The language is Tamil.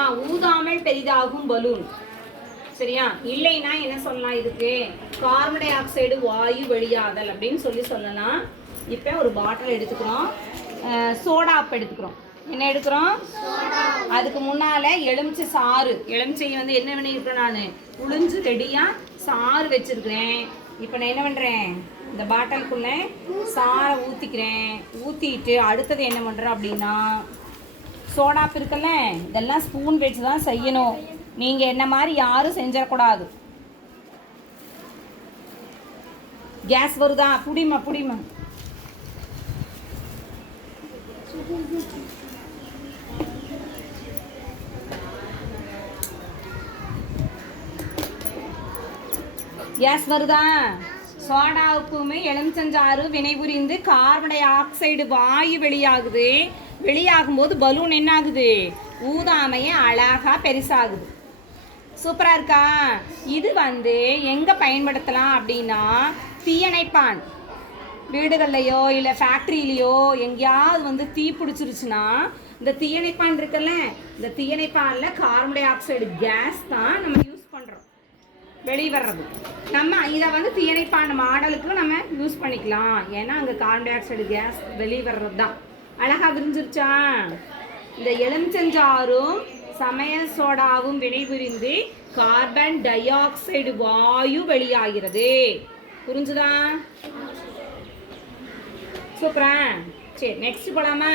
ஏமா ஊதாமல் பெரிதாகும் பலூன். சரியா? இல்லைன்னா என்ன சொல்லலாம் இதுக்கு? கார்பன் டை ஆக்சைடு வாயு வெளியாதல் அப்படின்னு சொல்லி சொல்லலாம். இப்போ ஒரு பாட்டில் எடுத்துக்கிறோம். சோடாப் எடுத்துக்கிறோம். என்ன எடுக்கிறோம்? அதுக்கு முன்னால எலுமிச்சை சாறு. எலுமிச்சை வந்து என்ன பண்ணியிருக்கேன் நான்? உளிஞ்சு ரெடியாக சாறு வச்சிருக்கிறேன். இப்போ நான் என்ன பண்ணுறேன் இந்த பாட்டிலுக்குள்ளே சாறை ஊற்றிக்கிறேன் ஊற்றிட்டு அடுத்தது என்ன பண்ணுறேன் அப்படின்னா சோடாப் இருக்குல்ல இதெல்லாம் ஸ்பூன் வச்சு தான் செய்யணும். நீங்கள் என்ன மாதிரி யாரும் செஞ்சிடக்கூடாது. கேஸ் வருதா? புடிமா புடிமா. கேஸ் வருதா? சோடா உப்புமே எலுமிச்சஞ்சாறு வினைபுரிந்து கார்பன் டை ஆக்சைடு வாயு வெளியாகுது. வெளியாகும் போது பலூன் என்ன ஆகுது ஊதாமையே அழகா பெருசாகுது. சூப்பரா இருக்கா? இது வந்து எங்க பயன்படுத்தலாம் அப்படின்னா தீயணைப்பான். வீடுகள்லையோ இல்லை ஃபேக்ட்ரியிலையோ எங்கேயாவது வந்து தீ பிடிச்சிருச்சுன்னா இந்த தீயணைப்பான் இருக்குல்ல இந்த தீயணைப்பானில் கார்பன் டை ஆக்சைடு கேஸ் தான் நம்ம யூஸ் பண்ணுறோம் வெளியே வர்றது. நம்ம இதை வந்து தீயணைப்பான மாடலுக்கு நம்ம யூஸ் பண்ணிக்கலாம். ஏன்னா அங்கே கார்பன் டை ஆக்சைடு கேஸ் வெளியே வர்றது தான் அழகா விரிஞ்சிருச்சா? இந்த எலுமிச்சஞ்சாறும் சமையல் சோடாவும் வினைபுரிந்து கார்பன் டை ஆக்சைடு வாயு வெளியாகிறது. புரிஞ்சுதா? சூப்பரா? சரி நெக்ஸ்ட் போலாமா?